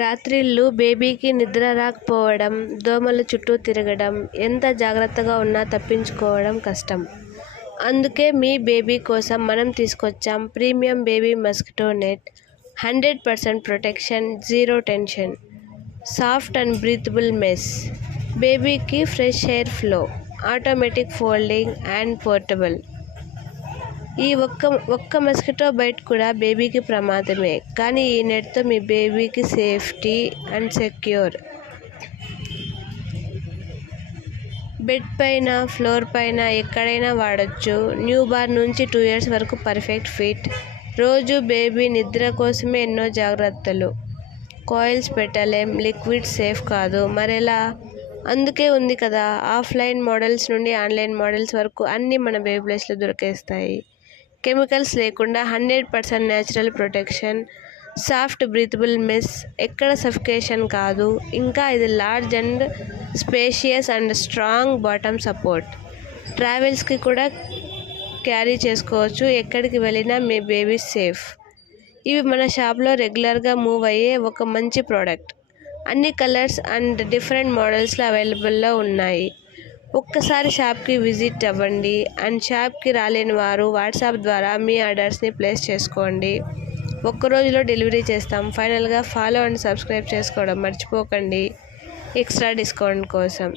రాత్రిళ్ళు బేబీకి నిద్ర రాకపోవడం, దోమల చుట్టూ తిరగడం, ఎంత జాగ్రత్తగా ఉన్నా తప్పించుకోవడం కష్టం. అందుకే మీ బేబీ కోసం మనం తీసుకొచ్చాం premium baby mosquito net. 100% protection, zero tension, soft and breathable mesh. బేబీకి fresh air flow, automatic folding and portable. ఈ ఒక్క మస్కిటో బైట్ కూడా బేబీకి ప్రమాదమే, కానీ ఈ నెట్తో మీ బేబీకి సేఫ్టీ అండ్ సెక్యూర్. బెడ్ పైన, ఫ్లోర్ పైన ఎక్కడైనా వాడొచ్చు. న్యూ బార్న్ నుంచి 2 years వరకు పర్ఫెక్ట్ ఫిట్. రోజు బేబీ నిద్ర కోసమే ఎన్నో జాగ్రత్తలు. కాయిల్స్ పెట్టలేం, లిక్విడ్ సేఫ్ కాదు, మరెలా? అందుకే ఉంది కదా, ఆఫ్లైన్ మోడల్స్ నుండి ఆన్లైన్ మోడల్స్ వరకు అన్నీ మన బేబీ ప్లేస్లో దొరికేస్తాయి. కెమికల్స్ లేకుండా 100% natural protection, soft breathable mesh, ఎక్కడ సఫికేషన్ కాదు. ఇంకా ఇది large and spacious and strong bottom support. ట్రావెల్స్కి కూడా క్యారీ చేసుకోవచ్చు, ఎక్కడికి వెళ్ళినా మీ బేబీ సేఫ్. ఇవి మన షాప్లో రెగ్యులర్గా మూవ్ అయ్యే ఒక మంచి ప్రోడక్ట్. అన్ని కలర్స్ అండ్ డిఫరెంట్ మోడల్స్లో అవైలబుల్లో ఉన్నాయి. ఒక్కసారి షాప్కి విజిట్ అవ్వండి. అండ్ షాప్కి రాలేని వారు వాట్సాప్ ద్వారా మీ ఆర్డర్స్ని ప్లేస్ చేసుకోండి. ఒక్క రోజులో డెలివరీ చేస్తాం. ఫైనల్గా ఫాలో అండ్ సబ్స్క్రైబ్ చేసుకోవడం మర్చిపోకండి ఎక్స్ట్రా డిస్కౌంట్ కోసం.